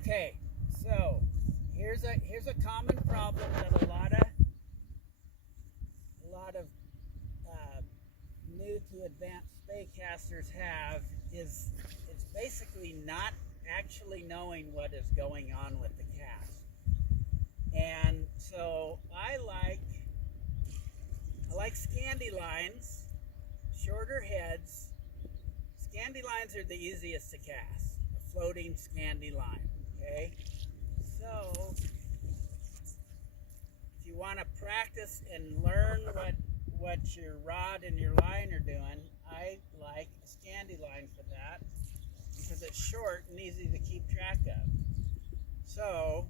Okay, so here's a common problem that a lot of new to advanced spey casters have is it's basically not actually knowing what is going on with the cast. And so I like Scandi lines, shorter heads. Scandi lines are the easiest to cast, a floating Scandi line, okay? So if you want to practice and learn what your rod and your line are doing, I like a Scandi line for that because it's short and easy to keep track of. So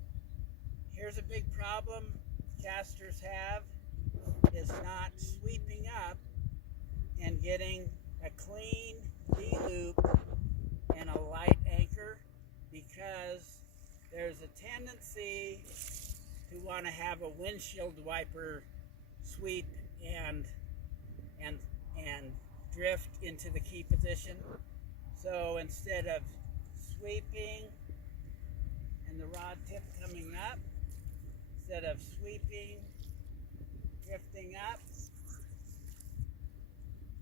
here's a big problem casters have is not sweeping up and getting a clean D-loop and a light anchor, because there's a tendency to want to have a windshield wiper sweep and drift into the key position. So instead of sweeping and the rod tip coming up, instead of sweeping, drifting up,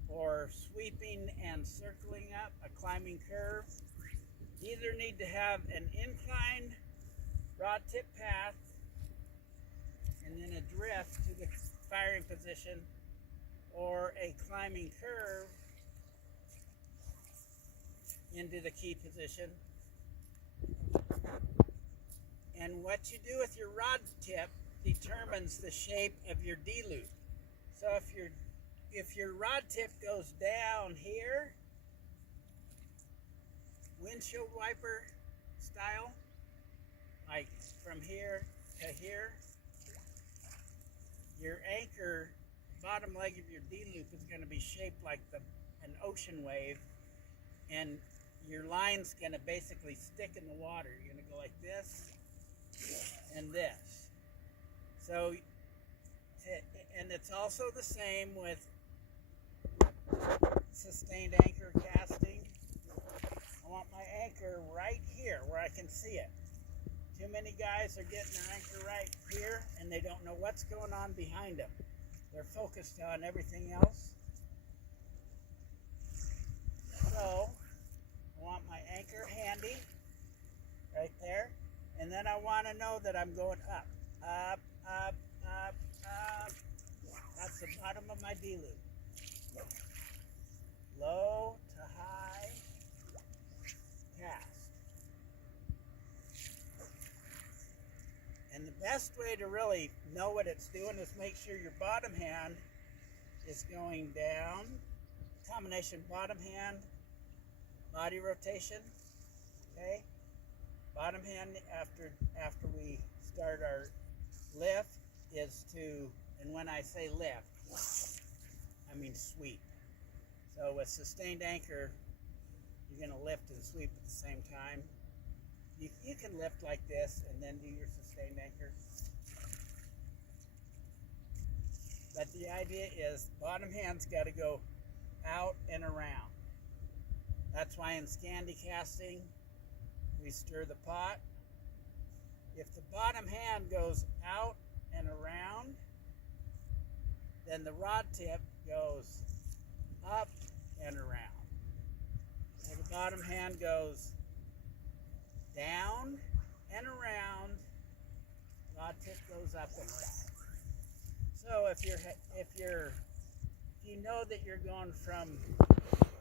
or sweeping and circling up a climbing curve, you either need to have an inclined rod tip path and then a drift to the firing position, or a climbing curve into the key position. And what you do with your rod tip determines the shape of your D-loop. So if your rod tip goes down here, windshield wiper style, like from here to here, your anchor, bottom leg of your D-loop is going to be shaped like an ocean wave, and your line's going to basically stick in the water. You're going to go like this and this. So, and it's also the same with sustained anchor casting. I want my anchor right here where I can see it. Too many guys are getting their anchor right here and they don't know what's going on behind them. They're focused on everything else. So I want my anchor handy right there, and then I want to know that I'm going up, up, up, up, up. That's the bottom of my D-loop. Low to high cast. And the best way to really know what it's doing is make sure your bottom hand is going down. Combination bottom hand, body rotation. Okay? Bottom hand after we start our lift is to, and when I say lift, I mean sweep. So with sustained anchor, you're going to lift and sweep at the same time. You can lift like this and then do your sustained anchor. But the idea is bottom hand's got to go out and around. That's why in Scandi casting, we stir the pot. If the bottom hand goes out and around, then the rod tip goes up and around. So the bottom hand goes down and around, rod tip goes up and around. So if you know that you're going from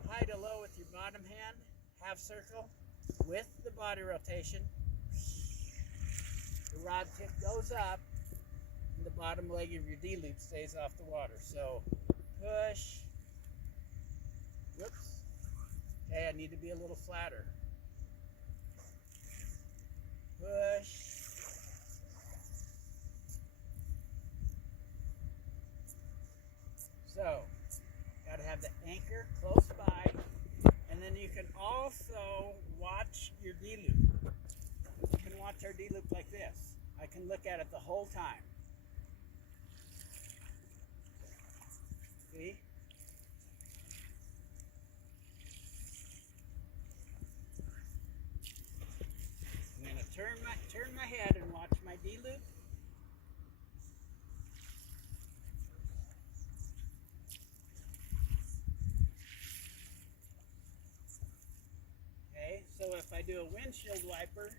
high to low with your bottom hand, half circle with the body rotation, the rod tip goes up and the bottom leg of your D-loop stays off the water. So push, whoops, okay, I need to be a little flatter. Push, so got to have the anchor close by, and then you can also watch your D-loop. You can watch our D-loop like this. I can look at it the whole time. See? I'm going to turn D-loop. Okay, so if I do a windshield wiper,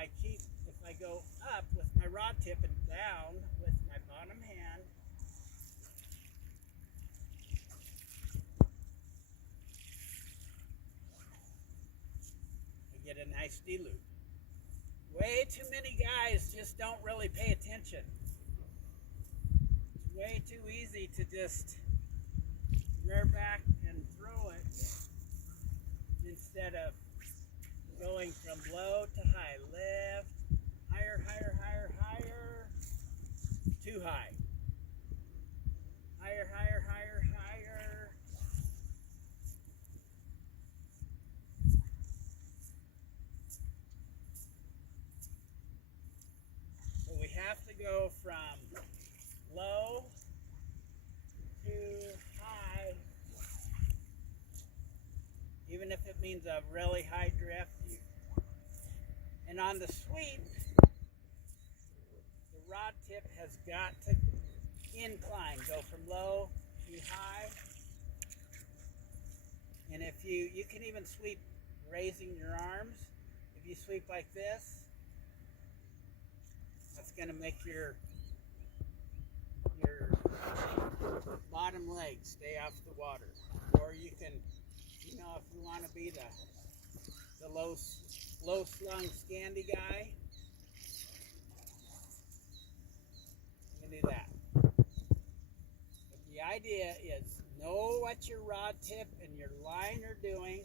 if I go up with my rod tip and down with my bottom hand, I get a nice D-loop. Way too many guys just don't really pay attention. It's way too easy to just rear back and throw it instead of going from low to high. Left, higher, higher, higher, higher, too high. Higher, higher, higher, higher. So we have to go from low to high, even if it means a really high drift. And on the sweep, the rod tip has got to incline, go from low to high. And if you can even sweep raising your arms. If you sweep like this, that's going to make your bottom leg stay off the water. Or you can, if you want to be the low slung Scandi guy, you can do that. But the idea is know what your rod tip and your line are doing.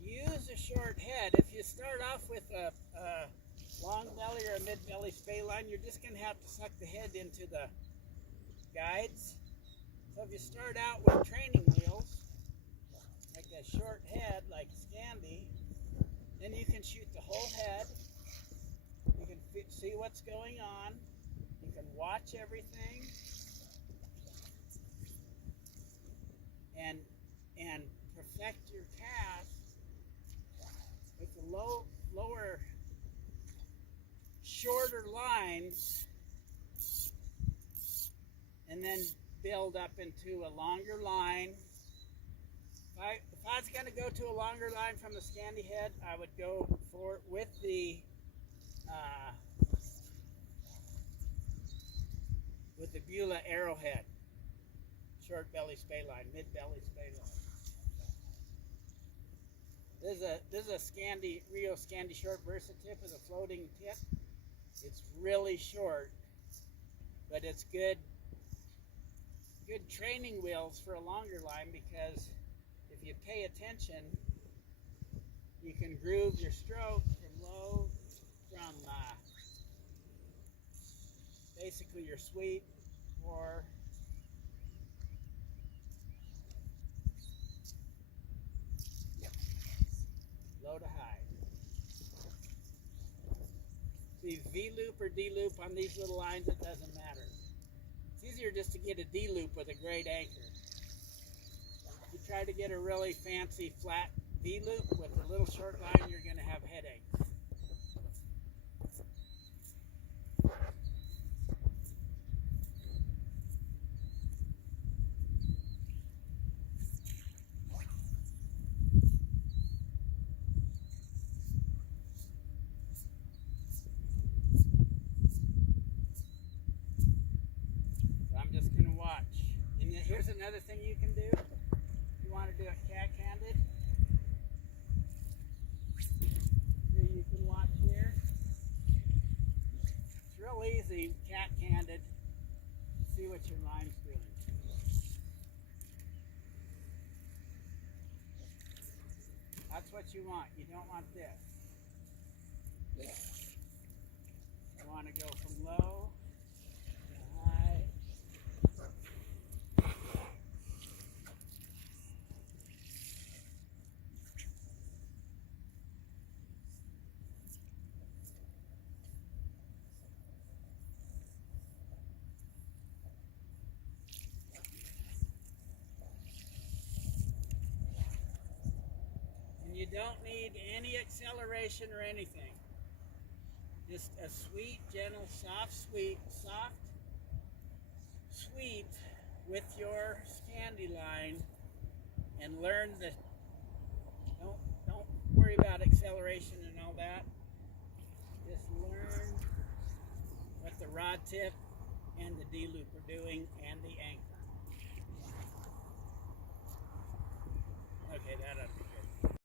Use a short head. If you start off with a long belly or a mid belly Spey line, you're just going to have to suck the head into the guides. So if you start out with training wheels, like a short head like Scandi, then you can shoot the whole head. You can see what's going on. You can watch everything. And perfect your cast with the lower, shorter lines, and then build up into a longer line. If I was going to go to a longer line from the Scandi head, I would go with the Beulah arrowhead, short belly Spey line, mid belly Spey line. This is a Scandi, Rio Scandi short Versatip with a floating tip. It's really short, but it's good training wheels for a longer line, because if you pay attention, you can groove your stroke from low, from basically your sweep, or low to high. See, V-loop or D-loop on these little lines, it doesn't matter. It's easier just to get a D-loop with a great anchor. If you try to get a really fancy flat V-loop with a little short line, you're going to have headaches. Here's another thing you can do. If you want to do it cat-handed, you can watch here. It's real easy, cat-handed, to see what your line's doing. That's what you want. You don't want this. You want to go from low to high. And you don't need any acceleration or anything. Just a sweet, gentle, soft sweep with your Scandi line, and learn the, don't worry about acceleration and all that. Just learn what the rod tip and the D-loop are doing, and the anchor. Okay, that up.